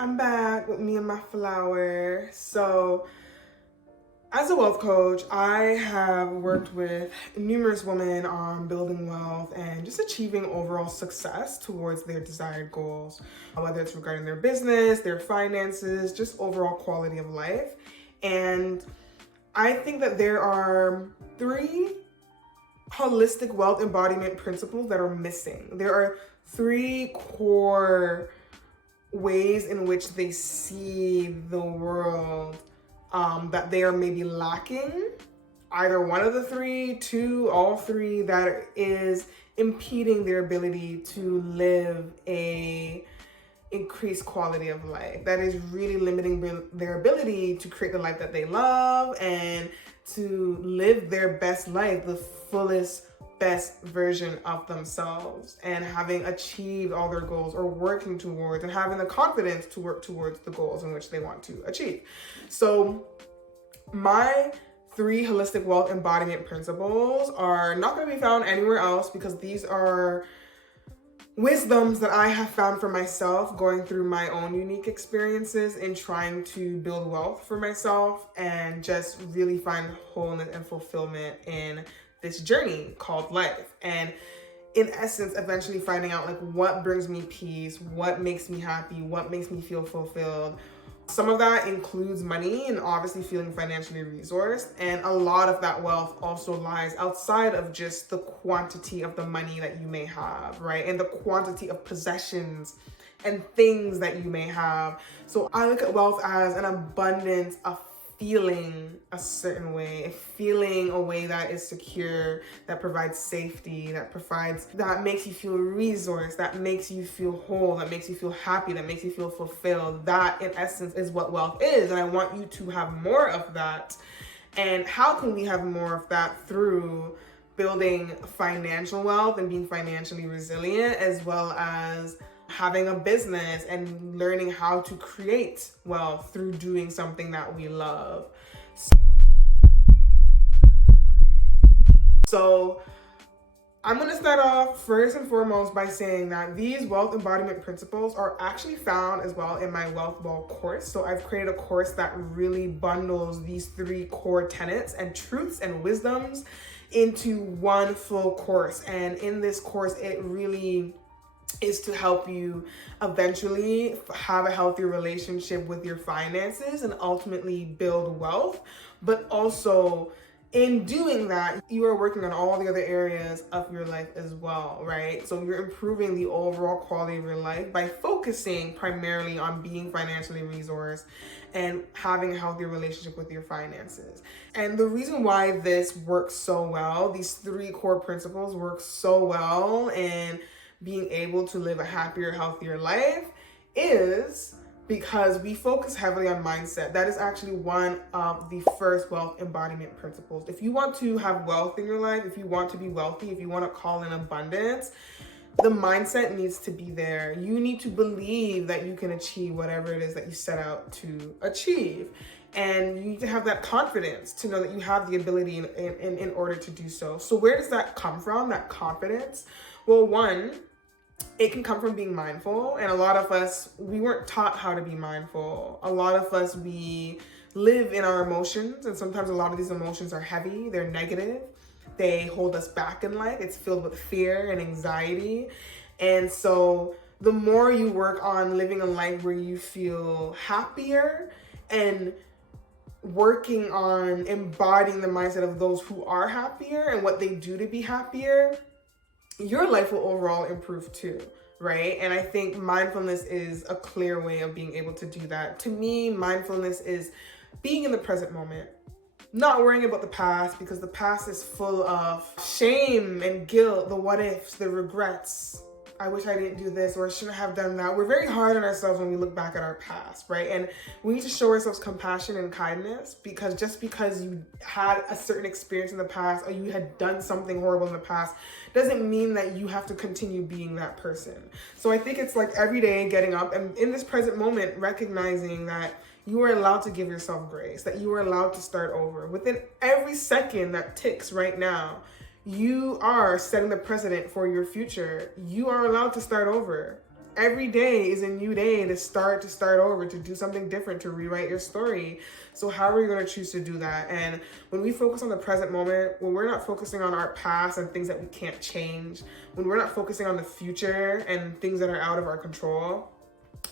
I'm back with me and my flower. So, as a wealth coach, I have worked with numerous women on building wealth and just achieving overall success towards their desired goals, whether it's regarding their business, their finances, just overall quality of life. And I think that there are 3 holistic wealth embodiment principles that are missing. There are 3 core ways in which they see the world that they are maybe lacking. Either one of the 3, 2, all 3, that is impeding their ability to live a increased quality of life. That is really limiting their ability to create the life that they love and to live their best life, the fullest, best version of themselves, and having achieved all their goals or working towards and having the confidence to work towards the goals in which they want to achieve. So my 3 holistic wealth embodiment principles are not going to be found anywhere else, because these are wisdoms that I have found for myself going through my own unique experiences in trying to build wealth for myself and just really find wholeness and fulfillment in this journey called life. And in essence, eventually finding out like what brings me peace, what makes me happy, what makes me feel fulfilled. Some of that includes money and obviously feeling financially resourced. And a lot of that wealth also lies outside of just the quantity of the money that you may have, right? And the quantity of possessions and things that you may have. So I look at wealth as an abundance of feeling a certain way, feeling a way that is secure, that provides safety, that makes you feel resourced, that makes you feel whole, that makes you feel happy, that makes you feel fulfilled. That in essence is what wealth is. And I want you to have more of that. And how can we have more of that? Through building financial wealth and being financially resilient, as well as having a business and learning how to create wealth through doing something that we love. So I'm going to start off first and foremost by saying that these wealth embodiment principles are actually found as well in my Wealth Ball course. So I've created a course that really bundles these 3 core tenets and truths and wisdoms into one full course. And in this course, it really is to help you eventually have a healthier relationship with your finances and ultimately build wealth. But also in doing that, you are working on all the other areas of your life as well, right? So you're improving the overall quality of your life by focusing primarily on being financially resourced and having a healthier relationship with your finances. And the reason why this works so well, these 3 core principles work so well in being able to live a happier, healthier life, is because we focus heavily on mindset. That is actually one of the first wealth embodiment principles. If you want to have wealth in your life, if you want to be wealthy, if you want to call in abundance, the mindset needs to be there. You need to believe that you can achieve whatever it is that you set out to achieve. And you need to have that confidence to know that you have the ability in order to do so. So where does that come from, that confidence? Well, one, it can come from being mindful. And a lot of us, we weren't taught how to be mindful. A lot of us, we live in our emotions. And sometimes a lot of these emotions are heavy, they're negative. They hold us back in life. It's filled with fear and anxiety. And so the more you work on living a life where you feel happier and working on embodying the mindset of those who are happier and what they do to be happier, your life will overall improve too, right? And I think mindfulness is a clear way of being able to do that. To me, mindfulness is being in the present moment, not worrying about the past, because the past is full of shame and guilt, the what ifs, the regrets. I wish I didn't do this, or I shouldn't have done that. We're very hard on ourselves when we look back at our past, right? And we need to show ourselves compassion and kindness, because just because you had a certain experience in the past or you had done something horrible in the past doesn't mean that you have to continue being that person. So I think it's like every day getting up and in this present moment, recognizing that you are allowed to give yourself grace, that you are allowed to start over. Within every second that ticks right now, you are setting the precedent for your future. You are allowed to start over. Every day is a new day to start over, to do something different, to rewrite your story. So how are you going to choose to do that? And when we focus on the present moment, when we're not focusing on our past and things that we can't change, when we're not focusing on the future and things that are out of our control,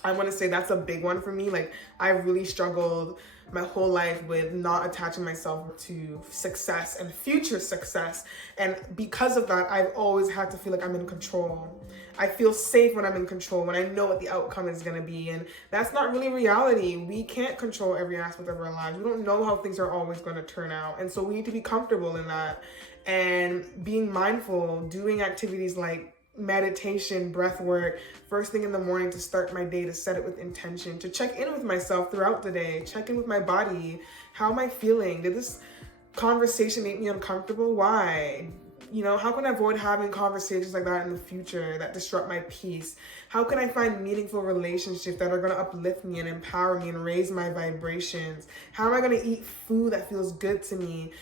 I want to say that's a big one for me. Like, I've really struggled my whole life with not attaching myself to success and future success. And because of that, I've always had to feel like I'm in control. I feel safe when I'm in control, when I know what the outcome is going to be. And that's not really reality. We can't control every aspect of our lives. We don't know how things are always going to turn out. And so we need to be comfortable in that. And being mindful, doing activities like meditation, breath work, first thing in the morning to start my day, to set it with intention, to check in with myself throughout the day, check in with my body. How am I feeling? Did this conversation make me uncomfortable? Why? You know, how can I avoid having conversations like that in the future that disrupt my peace? How can I find meaningful relationships that are going to uplift me and empower me and raise my vibrations? How am I going to eat food that feels good to me?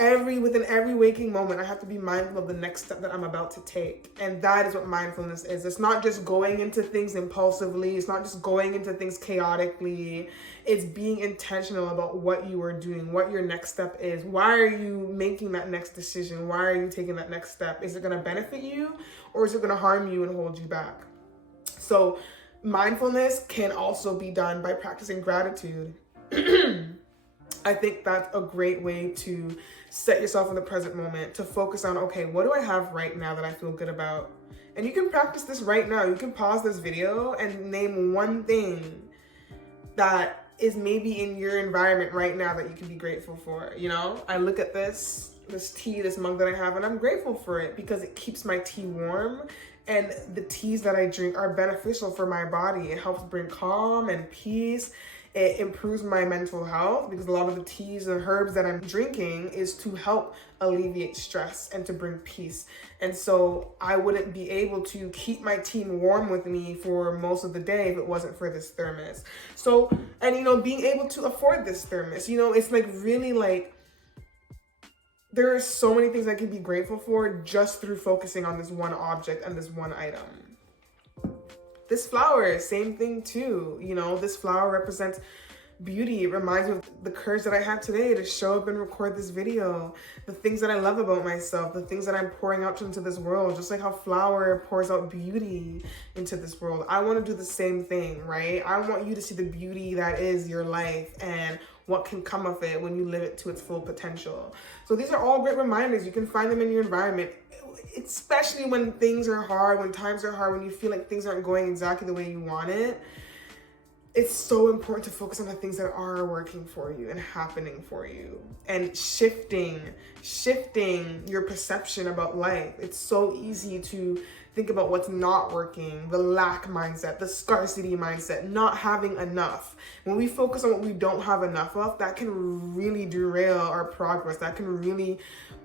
Within every waking moment, I have to be mindful of the next step that I'm about to take. And that is what mindfulness is. It's not just going into things impulsively. It's not just going into things chaotically. It's being intentional about what you are doing, what your next step is. Why are you making that next decision? Why are you taking that next step? Is it going to benefit you, or is it going to harm you and hold you back? So mindfulness can also be done by practicing gratitude. I think that's a great way to set yourself in the present moment, to focus on, okay, what do I have right now that I feel good about? And you can practice this right now. You can pause this video and name one thing that is maybe in your environment right now that you can be grateful for. You know, I look at this tea, this mug that I have, and I'm grateful for it because it keeps my tea warm. And the teas that I drink are beneficial for my body. It helps bring calm and peace. It improves my mental health because a lot of the teas and herbs that I'm drinking is to help alleviate stress and to bring peace. And so I wouldn't be able to keep my tea warm with me for most of the day if it wasn't for this thermos. So, and you know, being able to afford this thermos, you know, it's like really like, there are so many things I can be grateful for just through focusing on this one object and this one item. This flower, same thing too. You know, this flower represents beauty. It reminds me of the courage that I have today to show up and record this video, the things that I love about myself, the things that I'm pouring out into this world, just like how flower pours out beauty into this world. I want to do the same thing, right? I want you to see the beauty that is your life and what can come of it when you live it to its full potential. So these are all great reminders. You can find them in your environment, especially when things are hard, when times are hard, when you feel like things aren't going exactly the way you want it. It's so important to focus on the things that are working for you and happening for you, and shifting your perception about life. It's so easy to think about what's not working, the lack mindset, the scarcity mindset, not having enough. When we focus on what we don't have enough of, that can really derail our progress. That can really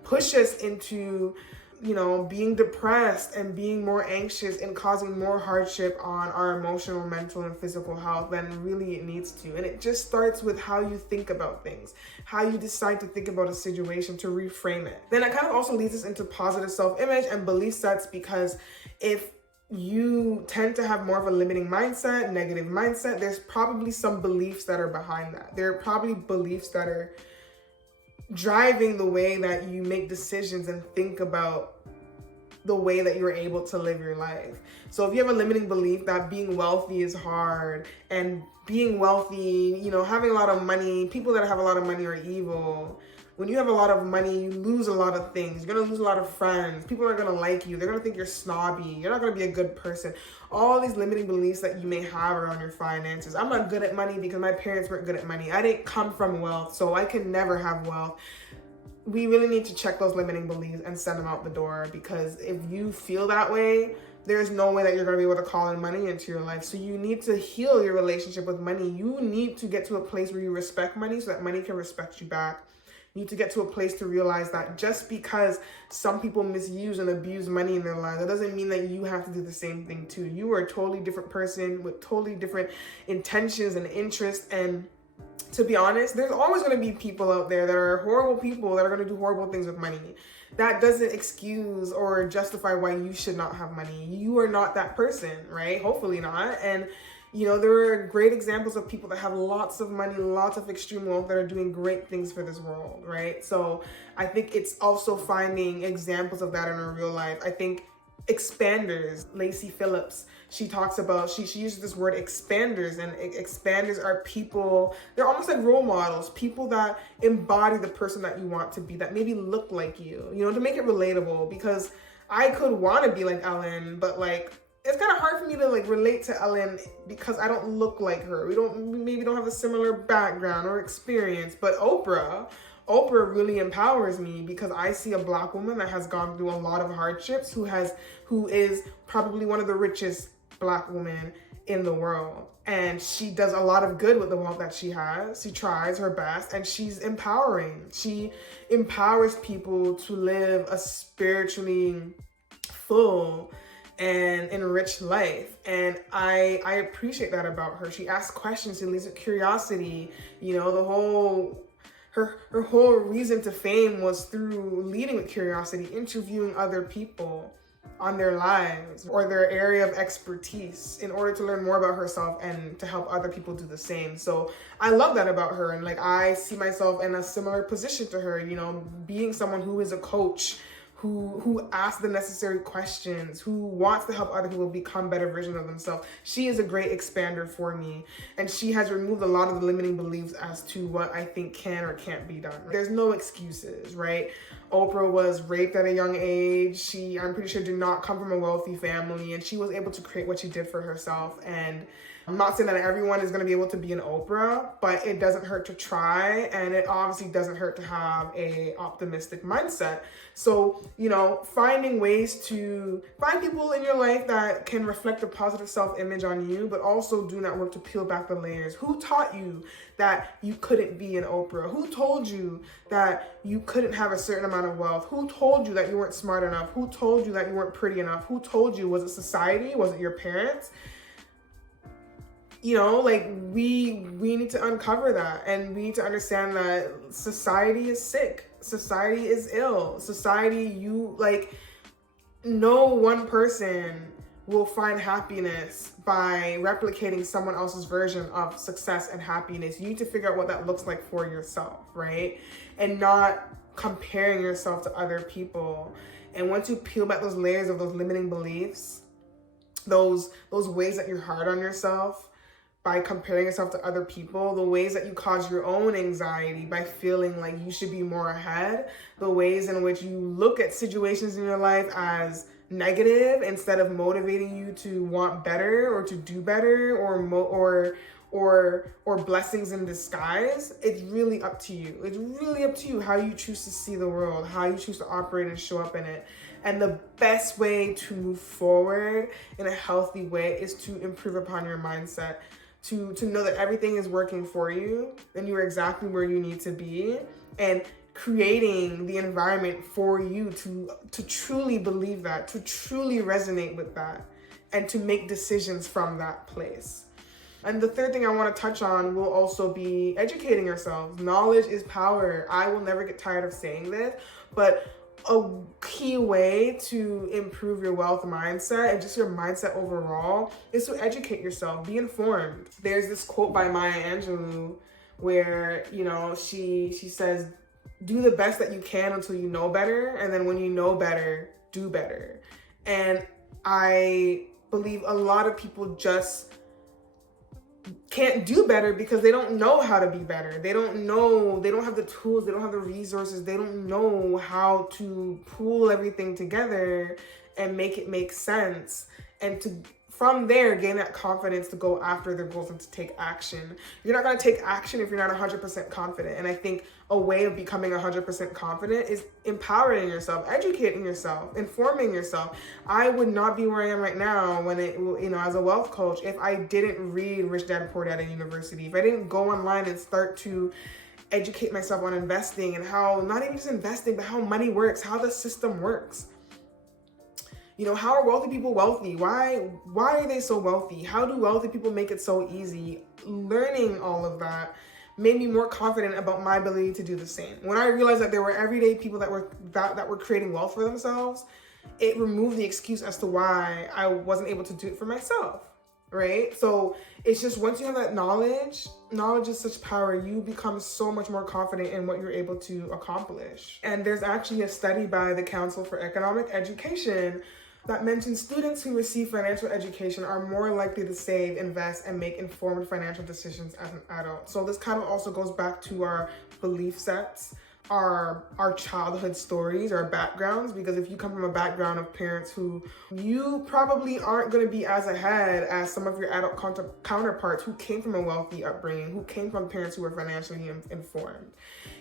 push us into, you know, being depressed and being more anxious and causing more hardship on our emotional, mental, and physical health than really it needs to. And it just starts with how you think about things, how you decide to think about a situation, to reframe it. Then it kind of also leads us into positive self-image and belief sets, because if you tend to have more of a limiting mindset, negative mindset, there's probably some beliefs that are behind that. There are probably beliefs that are driving the way that you make decisions and think about the way that you're able to live your life. So if you have a limiting belief that being wealthy is hard, and being wealthy, you know, having a lot of money, people that have a lot of money are evil. When you have a lot of money, you lose a lot of things. You're gonna lose a lot of friends. People aren't gonna like you. They're gonna think you're snobby. You're not gonna be a good person. All these limiting beliefs that you may have around your finances. I'm not good at money because my parents weren't good at money. I didn't come from wealth, so I can never have wealth. We really need to check those limiting beliefs and send them out the door, because if you feel that way, there's no way that you're going to be able to call in money into your life. So you need to heal your relationship with money. You need to get to a place where you respect money so that money can respect you back. You need to get to a place to realize that just because some people misuse and abuse money in their lives, that doesn't mean that you have to do the same thing too. You are a totally different person with totally different intentions and interests, and To be honest, there's always going to be people out there that are horrible people that are going to do horrible things with money. That doesn't excuse or justify why you should not have money. You are not that person, right? Hopefully not. And you know, there are great examples of people that have lots of money, lots of extreme wealth that are doing great things for this world, right? So I think it's also finding examples of that in our real life. I think expanders, Lacey Phillips, she talks about, she uses this word expanders, and expanders are people, they're almost like role models, people that embody the person that you want to be, that maybe look like you know, to make it relatable, because I could want to be like Ellen, but like, it's kind of hard for me to like relate to Ellen because I don't look like her. We maybe don't have a similar background or experience, but Oprah really empowers me because I see a Black woman that has gone through a lot of hardships, who is probably one of the richest Black women in the world. And she does a lot of good with the wealth that she has. She tries her best, and she's empowering. She empowers people to live a spiritually full and enriched life, and I appreciate that about her. She asks questions, she leads with curiosity. You know, her whole reason to fame was through leading with curiosity, interviewing other people on their lives or their area of expertise in order to learn more about herself and to help other people do the same. So I love that about her, and like I see myself in a similar position to her, you know, being someone who is a coach, who asks the necessary questions, who wants to help other people become better versions of themselves. She is a great expander for me, and she has removed a lot of the limiting beliefs as to what I think can or can't be done. There's no excuses, right? Oprah was raped at a young age. I'm pretty sure, did not come from a wealthy family, and she was able to create what she did for herself. And I'm not saying that everyone is going to be able to be an Oprah, but it doesn't hurt to try, and it obviously doesn't hurt to have a optimistic mindset. So, you know, finding ways to find people in your life that can reflect a positive self-image on you, but also do that work to peel back the layers. Who taught you that you couldn't be an Oprah? Who told you that you couldn't have a certain amount of wealth? Who told you that you weren't smart enough? Who told you that you weren't pretty enough? Who told you? Was it society? Was it your parents? You know, like we need to uncover that, and we need to understand that society is sick. Society is ill. Society, no one person will find happiness by replicating someone else's version of success and happiness. You need to figure out what that looks like for yourself, right? And not comparing yourself to other people. And once you peel back those layers of those limiting beliefs, those ways that you're hard on yourself, by comparing yourself to other people, the ways that you cause your own anxiety by feeling like you should be more ahead, the ways in which you look at situations in your life as negative instead of motivating you to want better or to do better, or blessings in disguise. It's really up to you. It's really up to you how you choose to see the world, how you choose to operate and show up in it. And the best way to move forward in a healthy way is to improve upon your mindset. To know that everything is working for you and you're exactly where you need to be, and creating the environment for you to truly believe that, to truly resonate with that, and to make decisions from that place. And the third thing I want to touch on will also be educating yourselves. Knowledge is power. I will never get tired of saying this, but a key way to improve your wealth mindset and just your mindset overall is to educate yourself, be informed. There's this quote by Maya Angelou where, you know, she says, do the best that you can until you know better, and then when you know better, do better. And I believe a lot of people just can't do better because they don't know how to be better. They don't have the tools, they don't have the resources, they don't know how to pull everything together and make it make sense, and to from there gain that confidence to go after their goals and to take action. You're not going to take action if you're not 100% confident. And I think a way of becoming 100% confident is empowering yourself, educating yourself, informing yourself. I would not be where I am right now as a wealth coach if I didn't read Rich Dad Poor Dad at university, if I didn't go online and start to educate myself on investing and how, not even just investing, but how money works, how the system works. You know, how are wealthy people wealthy? Why are they so wealthy? How do wealthy people make it so easy? Learning all of that made me more confident about my ability to do the same. When I realized that there were everyday people that were creating wealth for themselves, it removed the excuse as to why I wasn't able to do it for myself, right? So it's just, once you have that knowledge is such power. You become so much more confident in what you're able to accomplish. And there's actually a study by the Council for Economic Education that mentions students who receive financial education are more likely to save, invest, and make informed financial decisions as an adult. So this kind of also goes back to our belief sets, our childhood stories, our backgrounds, because if you come from a background of parents who, you probably aren't going to be as ahead as some of your adult counterparts who came from a wealthy upbringing, who came from parents who were financially informed.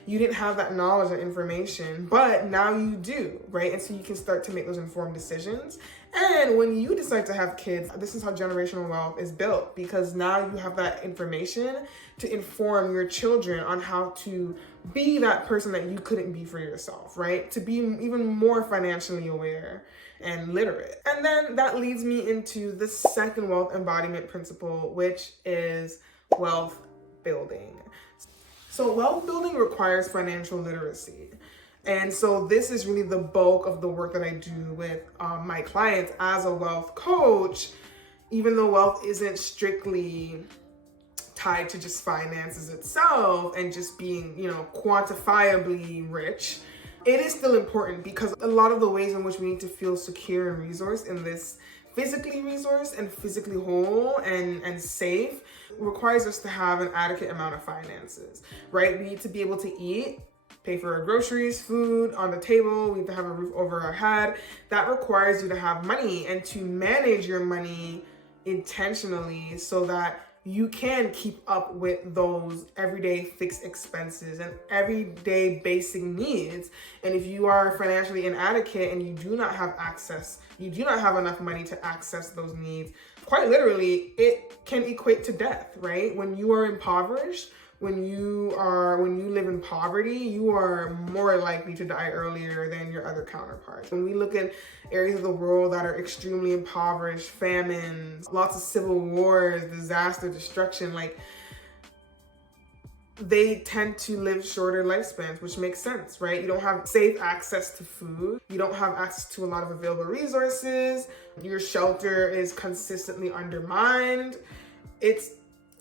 You didn't have that knowledge and information, but now you do, right? And so you can start to make those informed decisions. And when you decide to have kids, this is how generational wealth is built, because now you have that information to inform your children on how to be that person that you couldn't be for yourself, right? To be even more financially aware and literate. And then that leads me into the second wealth embodiment principle, which is wealth building. So wealth building requires financial literacy. And so this is really the bulk of the work that I do with my clients as a wealth coach, even though wealth isn't strictly tied to just finances itself and just being, quantifiably rich. It is still important, because a lot of the ways in which we need to feel secure and resourced in this physically resourced and physically whole and safe requires us to have an adequate amount of finances, right? We need to be able to eat, pay for our groceries, food on the table. We need to have a roof over our head. That requires you to have money and to manage your money intentionally so that you can keep up with those everyday fixed expenses and everyday basic needs. And if you are financially inadequate and you do not have enough money to access those needs, quite literally, it can equate to death, right? When you are impoverished, when you live in poverty, you are more likely to die earlier than your other counterparts. When we look at areas of the world that are extremely impoverished, famines, lots of civil wars, disaster, destruction, they tend to live shorter lifespans, which makes sense, right? You don't have safe access to food. You don't have access to a lot of available resources. Your shelter is consistently undermined. It's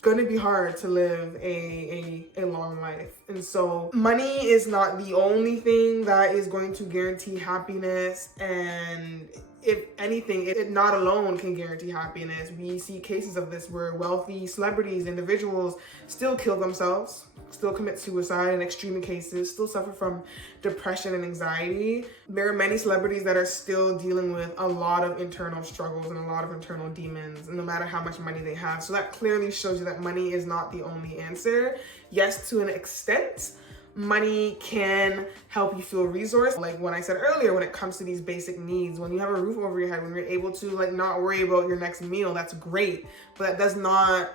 going to be hard to live a long life. And so money is not the only thing that is going to guarantee happiness. And if anything, it not alone can guarantee happiness. We see cases of this where wealthy celebrities, individuals still kill themselves, still commit suicide in extreme cases, still suffer from depression and anxiety. There are many celebrities that are still dealing with a lot of internal struggles and a lot of internal demons, no matter how much money they have. So that clearly shows you that money is not the only answer. Yes, to an extent, money can help you feel resourced. Like when I said earlier, when it comes to these basic needs, when you have a roof over your head, when you're able to not worry about your next meal, that's great. But that does not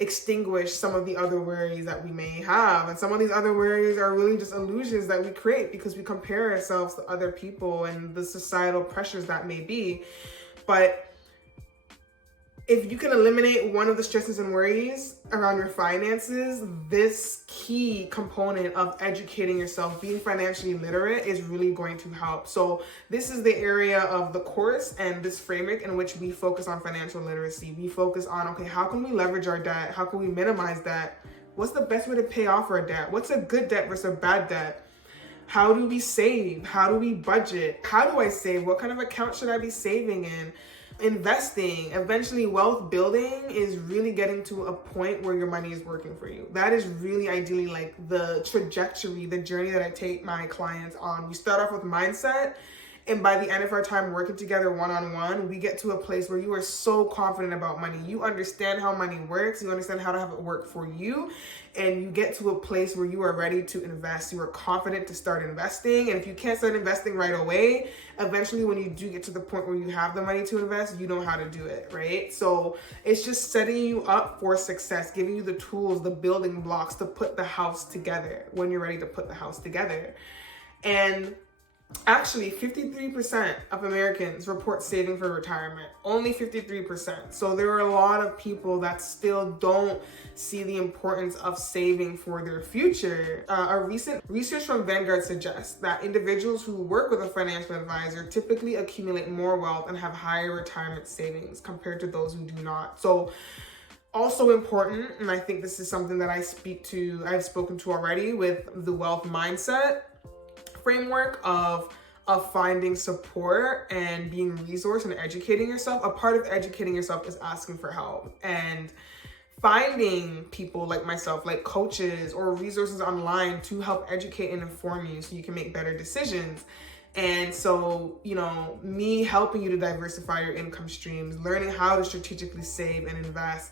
extinguish some of the other worries that we may have. And some of these other worries are really just illusions that we create because we compare ourselves to other people and the societal pressures that may be. But if you can eliminate one of the stresses and worries around your finances, this key component of educating yourself, being financially literate, is really going to help. So this is the area of the course and this framework in which we focus on financial literacy. We focus on, okay, how can we leverage our debt? How can we minimize debt? What's the best way to pay off our debt? What's a good debt versus a bad debt? How do we save? How do we budget? How do I save? What kind of account should I be saving in? Investing, eventually wealth building is really getting to a point where your money is working for you. That is really ideally the trajectory, the journey that I take my clients on. We start off with mindset, and by the end of our time working together one-on-one, we get to a place where you are so confident about money. You understand how money works. You understand how to have it work for you. And you get to a place where you are ready to invest. You are confident to start investing. And if you can't start investing right away, eventually when you do get to the point where you have the money to invest, you know how to do it, right? So it's just setting you up for success, giving you the tools, the building blocks to put the house together when you're ready to put the house together. And Actually, 53% of Americans report saving for retirement. Only 53%. So there are a lot of people that still don't see the importance of saving for their future. A recent research from Vanguard suggests that individuals who work with a financial advisor typically accumulate more wealth and have higher retirement savings compared to those who do not. So also important, and I think this is something that I've spoken to already with the wealth mindset framework of finding support and being resourced and educating yourself. A part of educating yourself is asking for help and finding people like myself, like coaches or resources online to help educate and inform you so you can make better decisions. And so, me helping you to diversify your income streams, learning how to strategically save and invest,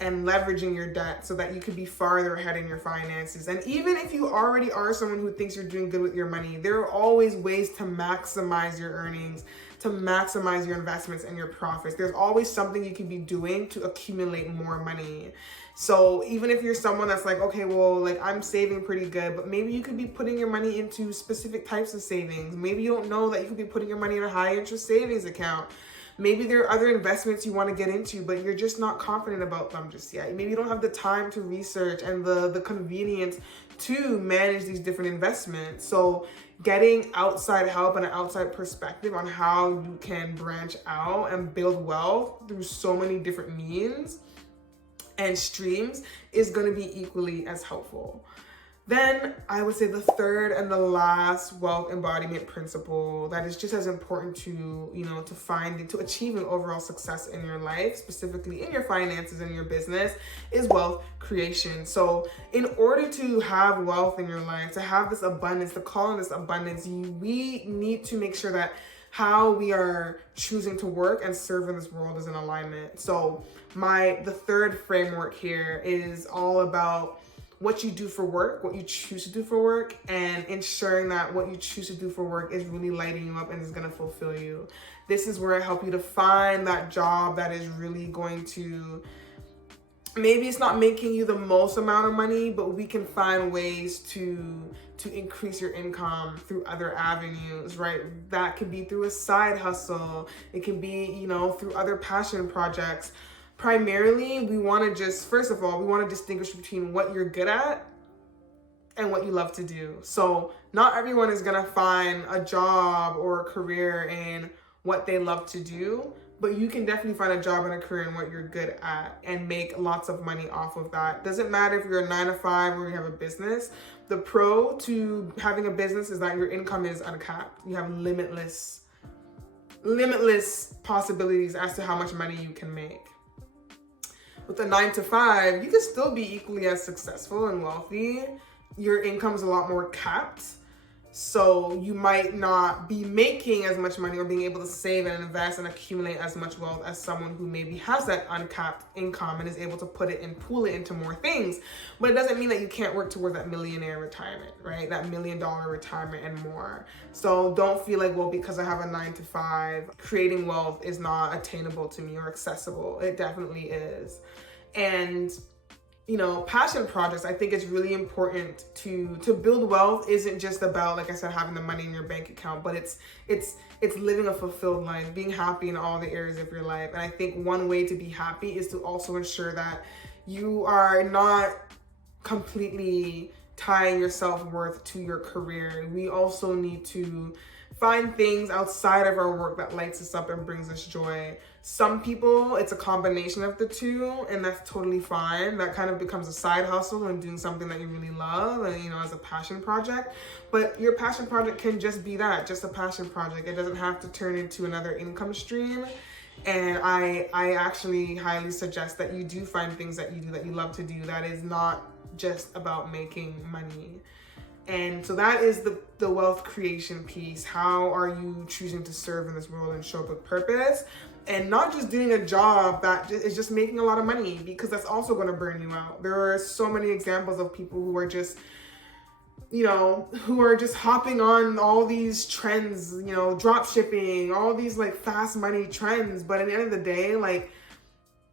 and leveraging your debt so that you could be farther ahead in your finances. And even if you already are someone who thinks you're doing good with your money, there are always ways to maximize your earnings, to maximize your investments and your profits. There's always something you can be doing to accumulate more money. So even if you're someone that's like, okay, well, like I'm saving pretty good, but maybe you could be putting your money into specific types of savings. Maybe you don't know that you could be putting your money in a high interest savings account. Maybe there are other investments you want to get into, but you're just not confident about them just yet. Maybe you don't have the time to research and the convenience to manage these different investments. So getting outside help and an outside perspective on how you can branch out and build wealth through so many different means and streams is going to be equally as helpful. Then I would say the third and the last wealth embodiment principle that is just as important to achieving overall success in your life, specifically in your finances and your business, is wealth creation. So in order to have wealth in your life, to have this abundance, to call in this abundance, we need to make sure that how we are choosing to work and serve in this world is in alignment. So the third framework here is all about what you do for work, what you choose to do for work, and ensuring that what you choose to do for work is really lighting you up and is going to fulfill you. This is where I help you to find that job that is really going to, maybe it's not making you the most amount of money, but we can find ways to increase your income through other avenues, right? That could be through a side hustle. It can be, through other passion projects. Primarily, we want to distinguish between what you're good at and what you love to do. So not everyone is going to find a job or a career in what they love to do, but you can definitely find a job and a career in what you're good at and make lots of money off of that. Doesn't matter if you're a 9-to-5 or you have a business. The pro to having a business is that your income is uncapped. You have limitless possibilities as to how much money you can make. With a 9-to-5, you can still be equally as successful and wealthy. Your income's a lot more capped. So you might not be making as much money or being able to save and invest and accumulate as much wealth as someone who maybe has that uncapped income and is able to put it and pool it into more things. But it doesn't mean that you can't work toward that millionaire retirement, right? That $1 million retirement and more. So don't feel like, well, because I have a 9-to-5, creating wealth is not attainable to me or accessible. It definitely is. And passion projects, I think it's really important to build wealth isn't just about, like I said, having the money in your bank account, but it's living a fulfilled life, being happy in all the areas of your life. And I think one way to be happy is to also ensure that you are not completely tying your self-worth to your career. We also need to find things outside of our work that lights us up and brings us joy. Some people, it's a combination of the two, and that's totally fine. That kind of becomes a side hustle and doing something that you really love and, as a passion project. But your passion project can just be that, just a passion project. It doesn't have to turn into another income stream. And I actually highly suggest that you do find things that you do that you love to do that is not just about making money. And so that is the wealth creation piece. How are you choosing to serve in this world and show up with purpose? And not just doing a job that is just making a lot of money, because that's also going to burn you out. There are so many examples of people who are just, hopping on all these trends, drop shipping, all these like fast money trends. But at the end of the day, like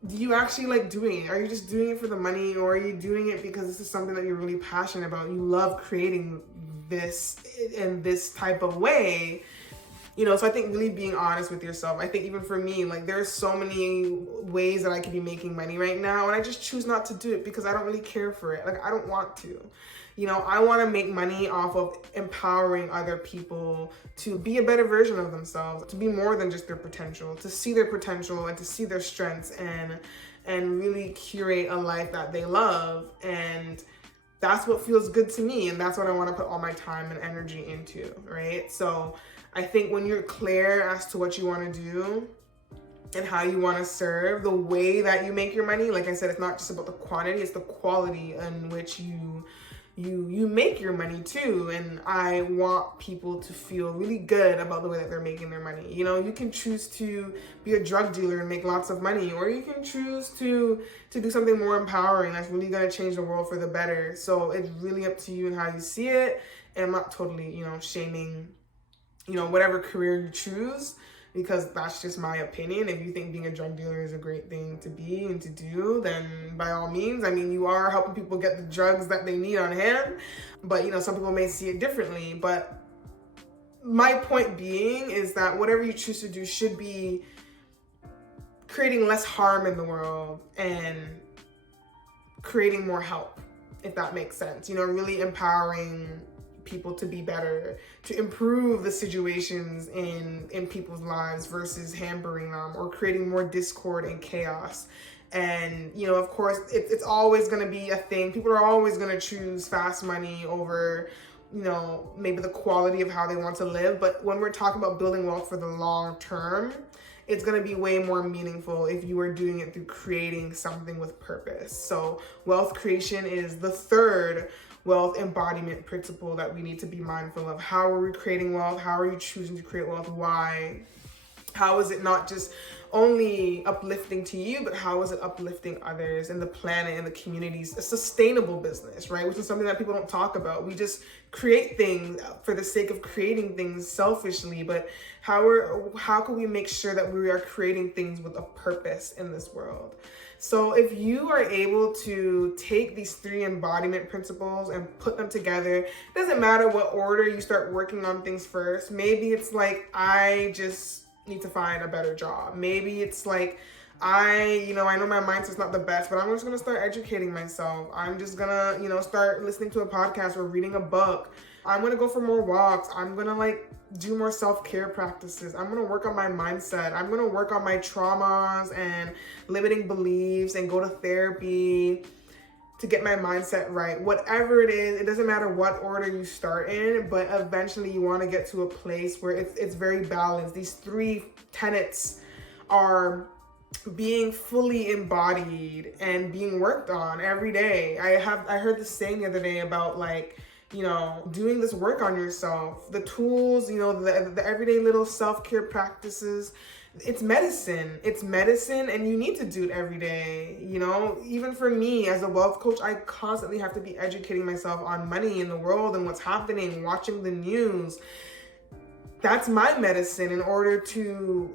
do you actually like doing it? Are you just doing it for the money, or are you doing it because this is something that you're really passionate about? You love creating this in this type of way. You know, so I think really being honest with yourself. I think even for me, like there's so many ways that I could be making money right now, and I just choose not to do it because I don't really care for it. Like I don't want to. You know, I want to make money off of empowering other people to be a better version of themselves, to be more than just their potential, to see their potential and to see their strengths and really curate a life that they love. And that's what feels good to me, and that's what I want to put all my time and energy into, right? So I think when you're clear as to what you want to do and how you want to serve, the way that you make your money, like I said, it's not just about the quantity, it's the quality in which you make your money too. And I want people to feel really good about the way that they're making their money. You know, you can choose to be a drug dealer and make lots of money, or you can choose to do something more empowering that's really going to change the world for the better. So it's really up to you and how you see it. And I'm not totally, you know, shaming, you know, whatever career you choose, because that's just my opinion. If you think being a drug dealer is a great thing to be and to do, then by all means. I mean, you are helping people get the drugs that they need on hand, but you know, some people may see it differently. But my point being is that whatever you choose to do should be creating less harm in the world and creating more help, if that makes sense. You know, really empowering people to be better, to improve the situations in people's lives versus hampering them or creating more discord and chaos. And you know, of course, it's always going to be a thing. People are always going to choose fast money over, you know, maybe the quality of how they want to live. But when we're talking about building wealth for the long term, it's going to be way more meaningful if you are doing it through creating something with purpose. So wealth creation is the third wealth embodiment principle that we need to be mindful of. How are we creating wealth? How are you choosing to create wealth? Why? How is it not just only uplifting to you, but how is it uplifting others and the planet and the communities? A sustainable business, right? Which is something that people don't talk about. We just create things for the sake of creating things selfishly, but how can we make sure that we are creating things with a purpose in this world? So if you are able to take these three embodiment principles and put them together, it doesn't matter what order you start working on things first. Maybe it's like, I just need to find a better job. Maybe it's like, I know my mindset's not the best, but I'm just gonna start educating myself. I'm just gonna, start listening to a podcast or reading a book. I'm gonna go for more walks. I'm gonna do more self-care practices. I'm gonna work on my mindset. I'm gonna work on my traumas and limiting beliefs and go to therapy to get my mindset right. Whatever it is, it doesn't matter what order you start in, but eventually you wanna get to a place where it's very balanced. These three tenets are being fully embodied and being worked on every day. I heard this saying the other day about doing this work on yourself, the tools, the everyday little self-care practices. It's medicine and you need to do it every day. Even for me as a wealth coach, I constantly have to be educating myself on money in the world and what's happening, watching the news. That's my medicine in order to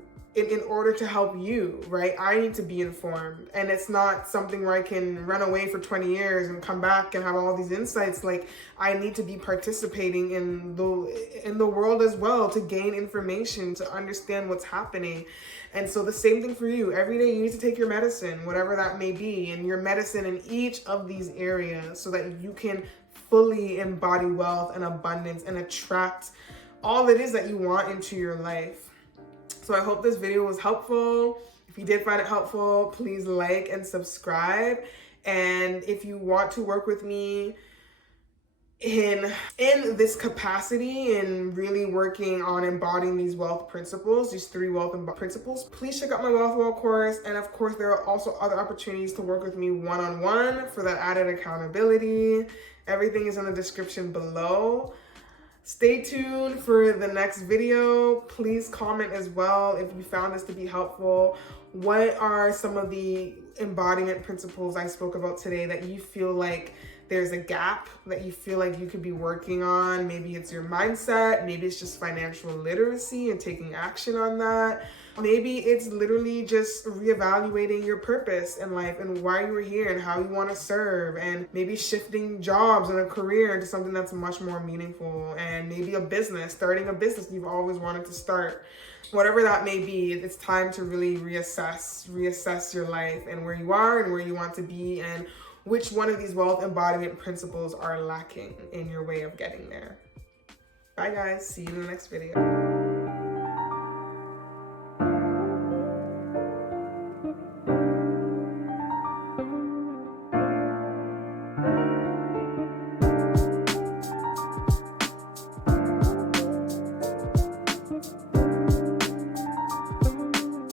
help you, right? I need to be informed, and it's not something where I can run away for 20 years and come back and have all these insights. I need to be participating in the world as well, to gain information, to understand what's happening. And so the same thing for you. Every day you need to take your medicine, whatever that may be, and your medicine in each of these areas so that you can fully embody wealth and abundance and attract all it is that you want into your life. So I hope this video was helpful. If you did find it helpful, please like and subscribe. And if you want to work with me in this capacity and really working on embodying these wealth principles, these three wealth principles, please check out my Wealth Wall course. And of course, there are also other opportunities to work with me one-on-one for that added accountability. Everything is in the description below. Stay tuned for the next video. Please comment as well if you found this to be helpful. What are some of the embodiment principles I spoke about today that you feel like there's a gap that you feel like you could be working on? Maybe it's your mindset, maybe it's just financial literacy and taking action on that. Maybe it's literally just reevaluating your purpose in life and why you were here and how you want to serve, and maybe shifting jobs and a career into something that's much more meaningful, and maybe a business, starting a business you've always wanted to start. Whatever that may be, it's time to really reassess your life and where you are and where you want to be, and which one of these wealth embodiment principles are lacking in your way of getting there. Bye guys, see you in the next video.